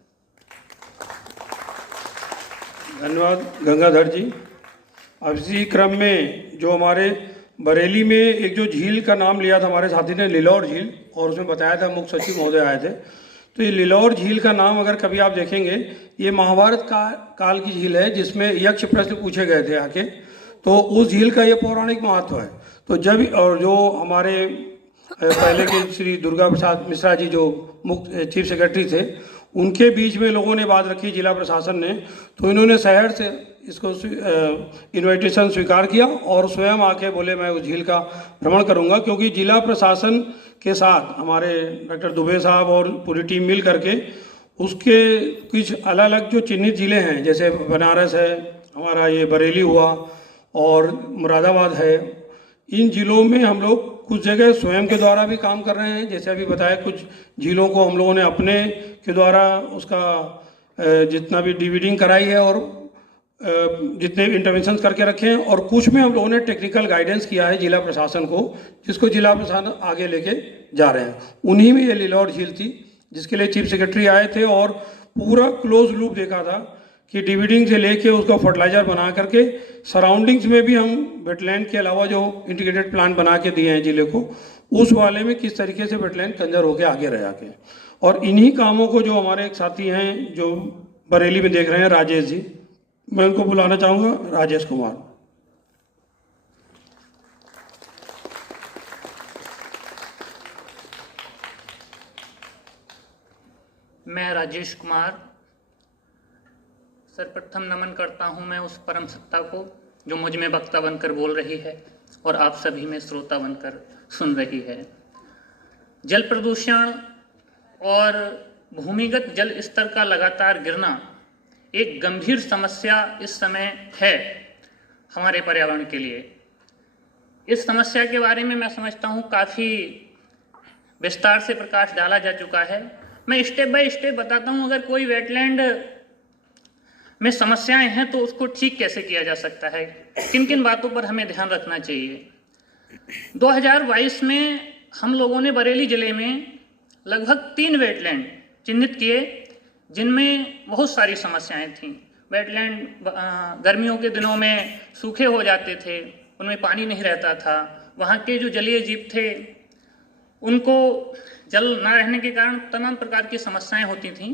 धन्यवाद गंगाधर जी। अब इसी क्रम में जो हमारे बरेली में एक जो झील का नाम लिया था हमारे साथी ने, लिलौर झील, और उसमें बताया था मुख्य सचिव महोदय आए थे, तो ये लिलौर झील का नाम अगर कभी आप देखेंगे, ये महाभारत काल की झील है जिसमें यक्ष प्रश्न पूछे गए थे आके, तो उस झील का ये पौराणिक महत्व है। तो जब और जो हमारे पहले के श्री दुर्गा प्रसाद मिश्रा जी जो मुख्य चीफ सेक्रेटरी थे, उनके बीच में लोगों ने बात रखी जिला प्रशासन ने, तो इन्होंने शहर से इसको इन्विटेशन स्वीकार किया और स्वयं आके बोले मैं उस झील का भ्रमण करूंगा, क्योंकि जिला प्रशासन के साथ हमारे डॉक्टर दुबे साहब और पूरी टीम मिल करके उसके कुछ अलग अलग जो चिन्हित ज़िले हैं, जैसे बनारस है, हमारा ये बरेली हुआ और मुरादाबाद है, इन ज़िलों में हम लोग कुछ जगह स्वयं के द्वारा भी काम कर रहे हैं। जैसे अभी बताया, कुछ झीलों को हम लोगों ने अपने के द्वारा उसका जितना भी डिवीडिंग कराई है और जितने इंटरवेंशन करके रखे हैं, और कुछ में हम लोगों ने टेक्निकल गाइडेंस किया है जिला प्रशासन को, जिसको जिला प्रशासन आगे लेके जा रहे हैं। उन्हीं में ये लिलौर झील थी जिसके लिए चीफ सेक्रेटरी आए थे और पूरा क्लोज लूप देखा था कि डिवीडिंग से लेके उसका फर्टिलाइजर बना करके सराउंडिंग्स में भी हम वेटलैंड के अलावा जो इंटीग्रेटेड प्लांट बना के दिए हैं जिले को, उस वाले में किस तरीके से वेटलैंड कंजर्व होकर आगे रह के। और इन्हीं कामों को जो हमारे एक साथी हैं जो बरेली में देख रहे हैं, राजेश जी, मैं उनको बुलाना चाहूँगा, राजेश कुमार। मैं राजेश कुमार सर्वप्रथम नमन करता हूं मैं उस परम सत्ता को जो मुझ में वक्ता बनकर बोल रही है और आप सभी में श्रोता बनकर सुन रही है। जल प्रदूषण और भूमिगत जल स्तर का लगातार गिरना एक गंभीर समस्या इस समय है हमारे पर्यावरण के लिए। इस समस्या के बारे में मैं समझता हूँ काफ़ी विस्तार से प्रकाश डाला जा चुका है। मैं स्टेप बाय स्टेप बताता हूँ। अगर कोई वेटलैंड में समस्याएं हैं तो उसको ठीक कैसे किया जा सकता है, किन किन बातों पर हमें ध्यान रखना चाहिए। 2022 में हम लोगों ने बरेली ज़िले में लगभग 3 वेटलैंड चिन्हित किए जिनमें बहुत सारी समस्याएं थीं। वेटलैंड गर्मियों के दिनों में सूखे हो जाते थे, उनमें पानी नहीं रहता था, वहाँ के जो जलीय जीव थे उनको जल न रहने के कारण तमाम प्रकार की समस्याएं होती थीं।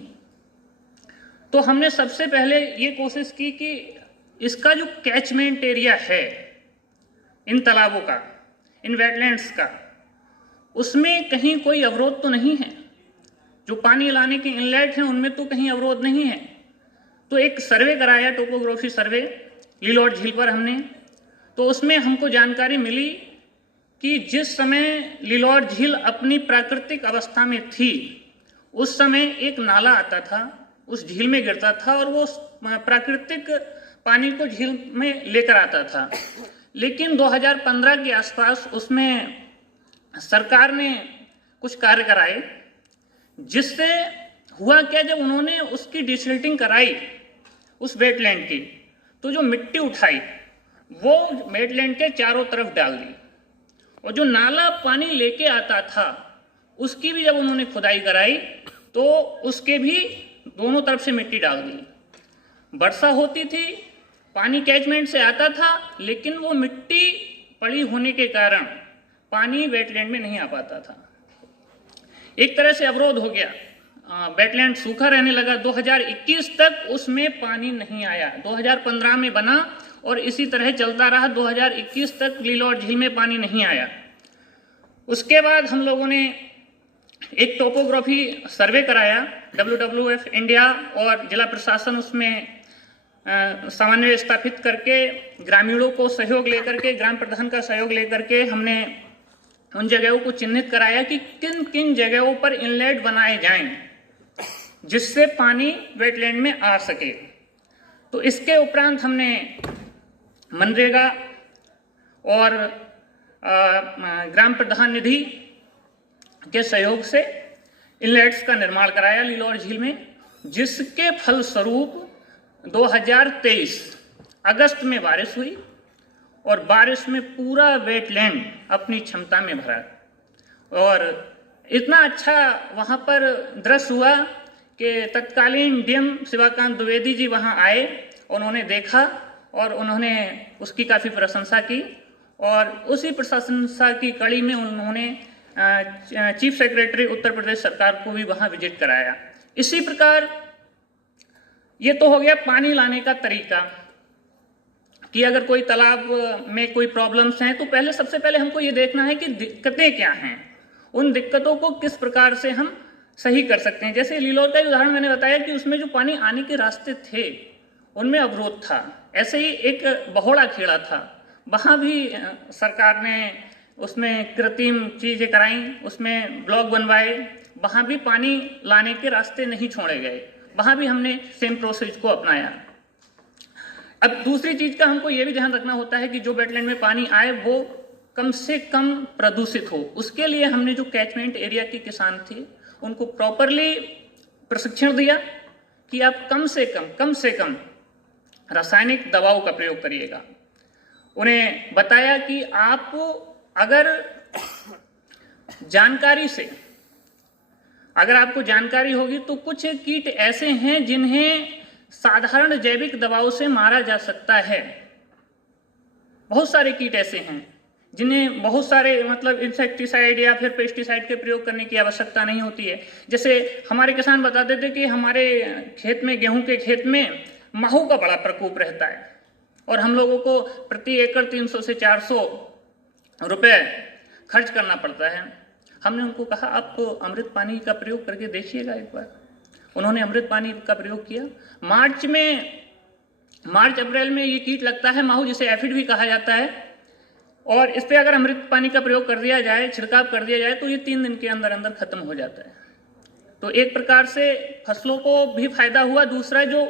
तो हमने सबसे पहले ये कोशिश की कि इसका जो कैचमेंट एरिया है इन तालाबों का, इन वेटलैंड्स का, उसमें कहीं कोई अवरोध तो नहीं है। जो पानी लाने के इनलेट हैं उनमें तो कहीं अवरोध नहीं है। तो एक सर्वे कराया, टोपोग्राफी सर्वे लिलौर झील पर हमने। तो उसमें हमको जानकारी मिली कि जिस समय लिलौर झील अपनी प्राकृतिक अवस्था में थी उस समय एक नाला आता था, उस झील में गिरता था और वो प्राकृतिक पानी को झील में लेकर आता था। लेकिन 2015 के आसपास उसमें सरकार ने कुछ कार्य कराए, जिससे हुआ क्या, जब उन्होंने उसकी डिसिल्टिंग कराई उस वेटलैंड की, तो जो मिट्टी उठाई वो वेटलैंड के चारों तरफ डाल दी, और जो नाला पानी लेके आता था उसकी भी जब उन्होंने खुदाई कराई तो उसके भी दोनों तरफ से मिट्टी डाल दी। वर्षा होती थी, पानी कैचमेंट से आता था, लेकिन वो मिट्टी पड़ी होने के कारण पानी वेटलैंड में नहीं आ पाता था। एक तरह से अवरोध हो गया, वेटलैंड सूखा रहने लगा। 2021 तक उसमें पानी नहीं आया। 2015 में बना और इसी तरह चलता रहा। 2021 तक लिलौर झील में पानी नहीं आया। उसके बाद हम लोगों ने एक टोपोग्राफी सर्वे कराया, WWF इंडिया और जिला प्रशासन उसमें समन्वय स्थापित करके ग्रामीणों को सहयोग लेकर के, ग्राम प्रधान का सहयोग लेकर के हमने उन जगहों को चिन्हित कराया कि किन किन जगहों पर इनलेट बनाए जाएं जिससे पानी वेटलैंड में आ सके। तो इसके उपरांत हमने मनरेगा और ग्राम प्रधान निधि के सहयोग से इनलेट्स का निर्माण कराया लिलौर झील में, जिसके फलस्वरूप 2023 अगस्त में बारिश हुई और बारिश में पूरा वेटलैंड अपनी क्षमता में भरा। और इतना अच्छा वहाँ पर दृश्य हुआ कि तत्कालीन DM शिवाकांत द्विवेदी जी वहाँ आए, उन्होंने देखा और उन्होंने उसकी काफ़ी प्रशंसा की और उसी प्रशंसा की कड़ी में उन्होंने चीफ सेक्रेटरी उत्तर प्रदेश सरकार को भी वहाँ विजिट कराया। इसी प्रकार ये तो हो गया पानी लाने का तरीका कि अगर कोई तालाब में कोई प्रॉब्लम्स हैं तो सबसे पहले हमको ये देखना है कि दिक्कतें क्या हैं, उन दिक्कतों को किस प्रकार से हम सही कर सकते हैं। जैसे लीलोर का उदाहरण मैंने बताया कि उसमें जो पानी आने के रास्ते थे उनमें अवरोध था। ऐसे ही एक बहोड़ा खेड़ा था, वहाँ भी सरकार ने उसमें कृत्रिम चीज़ें कराई, उसमें ब्लॉक बनवाए, वहाँ भी पानी लाने के रास्ते नहीं छोड़े गए, वहाँ भी हमने सेम प्रोसेस को अपनाया। अब दूसरी चीज़ का हमको ये भी ध्यान रखना होता है कि जो वेटलैंड में पानी आए वो कम से कम प्रदूषित हो। उसके लिए हमने जो कैचमेंट एरिया के किसान थे उनको प्रॉपरली प्रशिक्षण दिया कि आप कम से कम रासायनिक दवाओं का प्रयोग करिएगा। उन्हें बताया कि आप अगर आपको जानकारी होगी तो कुछ कीट ऐसे हैं जिन्हें साधारण जैविक दवाओं से मारा जा सकता है। बहुत सारे कीट ऐसे हैं जिन्हें बहुत सारे इंसेक्टिसाइड या फिर पेस्टिसाइड के प्रयोग करने की आवश्यकता नहीं होती है। जैसे हमारे किसान बताते थे कि हमारे खेत में, गेहूं के खेत में माहू का बड़ा प्रकोप रहता है और हम लोगों को प्रति एकड़ 300 से 400 रुपए खर्च करना पड़ता है। हमने उनको कहा आप अमृत पानी का प्रयोग करके देखिएगा एक बार। उन्होंने अमृत पानी का प्रयोग किया। मार्च अप्रैल में ये कीट लगता है माहू, जिसे एफिड भी कहा जाता है, और इस पर अगर अमृत पानी का प्रयोग कर दिया जाए, छिड़काव कर दिया जाए तो ये 3 दिन के अंदर अंदर खत्म हो जाता है। तो एक प्रकार से फसलों को भी फायदा हुआ। दूसरा, जो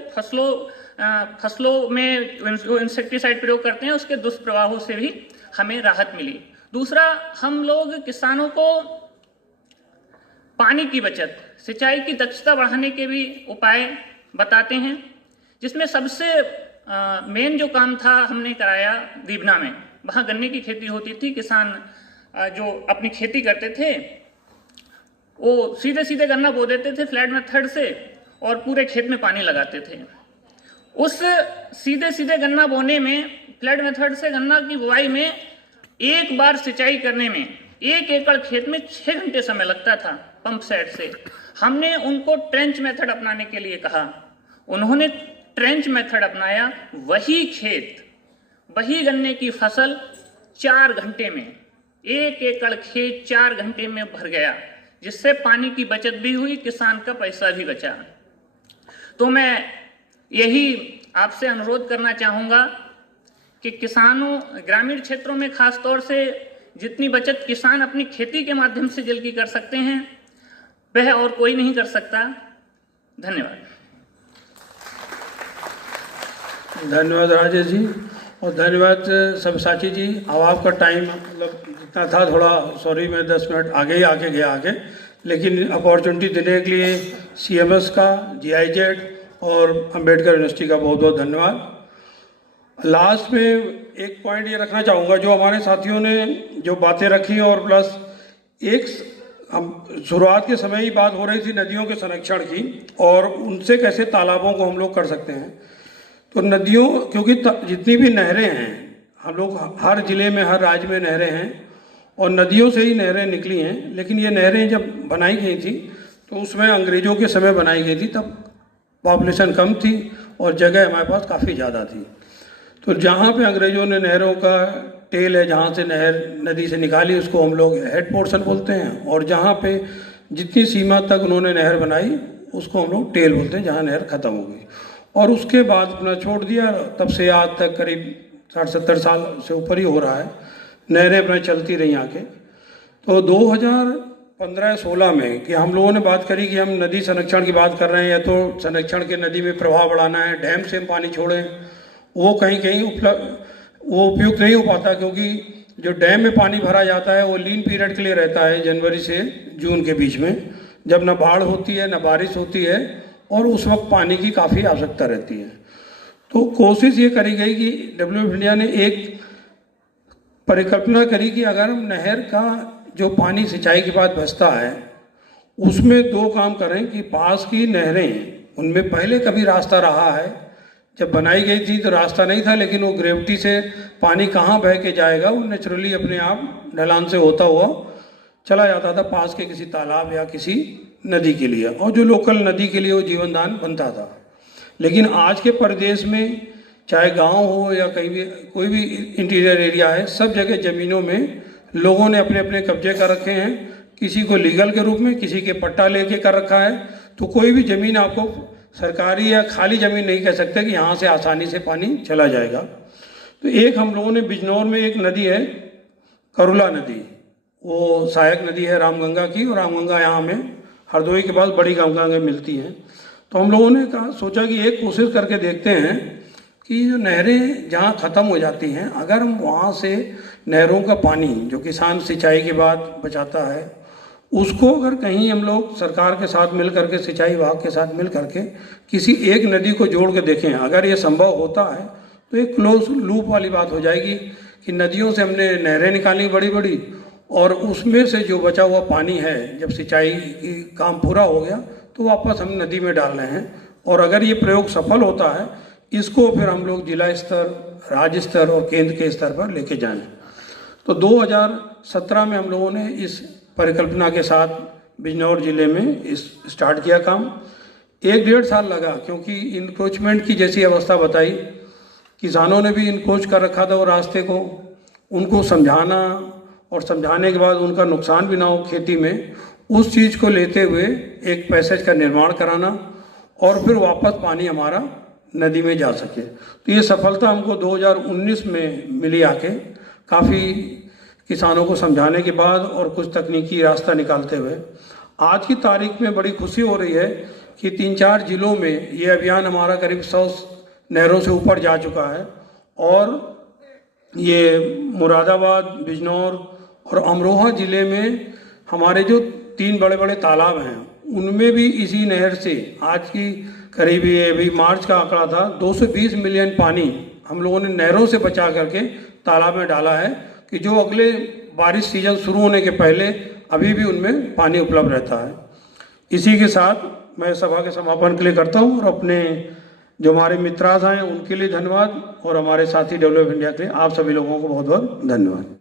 फसलों में जो इंसेक्टिसाइड प्रयोग करते हैं उसके दुष्प्रभावों से भी हमें राहत मिली। दूसरा, हम लोग किसानों को पानी की बचत, सिंचाई की दक्षता बढ़ाने के भी उपाय बताते हैं, जिसमें सबसे मेन जो काम था हमने कराया दीबना में। वहाँ गन्ने की खेती होती थी। किसान जो अपनी खेती करते थे वो सीधे गन्ना बो देते थे फ्लैट मेथड से और पूरे खेत में पानी लगाते थे। उस सीधे गन्ना बोने में, फ्लैट मेथड से गन्ना की बुवाई में एक बार सिंचाई करने में 1 एकड़ खेत में 6 घंटे समय लगता था पंप सेट से। हमने उनको ट्रेंच मेथड अपनाने के लिए कहा, उन्होंने ट्रेंच मेथड अपनाया। वही खेत, वही गन्ने की फसल 4 घंटे में, 1 एकड़ खेत 4 घंटे में भर गया, जिससे पानी की बचत भी हुई, किसान का पैसा भी बचा। तो मैं यही आपसे अनुरोध करना चाहूँगा कि किसानों, ग्रामीण क्षेत्रों में खास तौर से जितनी बचत किसान अपनी खेती के माध्यम से जल की कर सकते हैं वह और कोई नहीं कर सकता। धन्यवाद। धन्यवाद राजेश जी, और धन्यवाद सब्यसाची जी। अब आपका टाइम जितना था, थोड़ा सॉरी मैं 10 मिनट आगे गया, लेकिन अपॉर्चुनिटी देने के लिए CMS का, GIZ और अंबेडकर यूनिवर्सिटी का बहुत बहुत धन्यवाद। लास्ट में एक पॉइंट ये रखना चाहूँगा, जो हमारे साथियों ने जो बातें रखी और प्लस एक शुरुआत के समय ही बात हो रही थी नदियों के संरक्षण की और उनसे कैसे तालाबों को हम लोग कर सकते हैं। तो नदियों, क्योंकि जितनी भी नहरें हैं, हम लोग हर ज़िले में, हर राज्य में नहरें हैं और नदियों से ही नहरें निकली हैं। लेकिन ये नहरें जब बनाई गई थी तो उसमें अंग्रेज़ों के समय बनाई गई थी, तब पॉपुलेशन कम थी और जगह हमारे पास काफ़ी ज़्यादा थी। तो जहाँ पे अंग्रेज़ों ने नहरों का टेल है, जहाँ से नहर नदी से निकाली, उसको हम लोग हेड पोर्शन बोलते हैं, और जहाँ पे जितनी सीमा तक उन्होंने नहर बनाई उसको हम लोग टेल बोलते हैं, जहाँ नहर ख़त्म हो गई। और उसके बाद अपना छोड़ दिया, तब से आज तक करीब 60-70 साल से ऊपर ही हो रहा है, नहरें अपना चलती रही आके। तो 2015-16 में कि हम लोगों ने बात करी कि हम नदी संरक्षण की बात कर रहे हैं, या तो संरक्षण के नदी में प्रवाह बढ़ाना है, डैम से हम पानी छोड़ें, वो कहीं उपयुक्त नहीं हो पाता, क्योंकि जो डैम में पानी भरा जाता है वो लीन पीरियड के लिए रहता है, जनवरी से जून के बीच में, जब न बाढ़ होती है न बारिश होती है, और उस वक्त पानी की काफ़ी आवश्यकता रहती है। तो कोशिश ये करी गई कि WWF इंडिया ने एक परिकल्पना करी कि अगर हम नहर का जो पानी सिंचाई के बाद बचता है उसमें 2 काम करें कि पास की नहरें, उनमें पहले कभी रास्ता रहा है जब बनाई गई थी तो रास्ता नहीं था, लेकिन वो ग्रेविटी से पानी कहाँ बह के जाएगा वो नेचुरली अपने आप ढलान से होता हुआ चला जाता था पास के किसी तालाब या किसी नदी के लिए, और जो लोकल नदी के लिए वो जीवनदान बनता था। लेकिन आज के परिदेश में चाहे गांव हो या कहीं भी कोई भी इंटीरियर एरिया है, सब जगह ज़मीनों में लोगों ने अपने अपने कब्जे कर रखे हैं, किसी को लीगल के रूप में, किसी के पट्टा लेके कर रखा है। तो कोई भी ज़मीन आपको सरकारी या खाली ज़मीन नहीं कह सकते कि यहाँ से आसानी से पानी चला जाएगा। तो एक हम लोगों ने बिजनौर में एक नदी है करुला नदी, वो सहायक नदी है रामगंगा की, और रामगंगा यहाँ में हरदोई के पास बड़ी गंगा में मिलती हैं। तो हम लोगों ने कहा सोचा कि एक कोशिश करके देखते हैं कि जो नहरें जहाँ ख़त्म हो जाती हैं, अगर हम वहाँ से नहरों का पानी जो किसान सिंचाई के बाद बचाता है, उसको अगर कहीं हम लोग सरकार के साथ मिल करके, सिंचाई विभाग के साथ मिल करके किसी एक नदी को जोड़ के देखें, अगर ये संभव होता है तो एक क्लोज लूप वाली बात हो जाएगी कि नदियों से हमने नहरें निकाली बड़ी बड़ी, और उसमें से जो बचा हुआ पानी है जब सिंचाई की काम पूरा हो गया तो वापस हम नदी में डाल रहे हैं। और अगर ये प्रयोग सफल होता है, इसको फिर हम लोग जिला स्तर, राज्य स्तर और केंद्र के स्तर पर लेके जाएं। तो 2017 में हम लोगों ने इस परिकल्पना के साथ बिजनौर ज़िले में इस स्टार्ट किया काम। 1-1.5 साल लगा, क्योंकि इंक्रोचमेंट की जैसी अवस्था बताई, किसानों ने भी इंक्रोच कर रखा था वो रास्ते को, उनको समझाना और समझाने के बाद उनका नुकसान भी ना हो खेती में, उस चीज़ को लेते हुए एक पैसेज का निर्माण कराना और फिर वापस पानी हमारा नदी में जा सके। तो ये सफलता हमको 2019 में मिली आके, काफ़ी किसानों को समझाने के बाद और कुछ तकनीकी रास्ता निकालते हुए। आज की तारीख में बड़ी खुशी हो रही है कि 3-4 जिलों में ये अभियान हमारा करीब 100 नहरों से ऊपर जा चुका है, और ये मुरादाबाद, बिजनौर और अमरोहा ज़िले में हमारे जो 3 बड़े बड़े तालाब हैं, उनमें भी इसी नहर से आज की करीब ये अभी मार्च का आंकड़ा था 220 मिलियन पानी हम लोगों ने नहरों से बचा करके तालाब में डाला है, कि जो अगले बारिश सीजन शुरू होने के पहले अभी भी उनमें पानी उपलब्ध रहता है। इसी के साथ मैं सभा के समापन के लिए करता हूँ, और अपने जो हमारे मित्रास हैं उनके लिए धन्यवाद, और हमारे साथी डेवलप इंडिया के लिए आप सभी लोगों को बहुत बहुत धन्यवाद।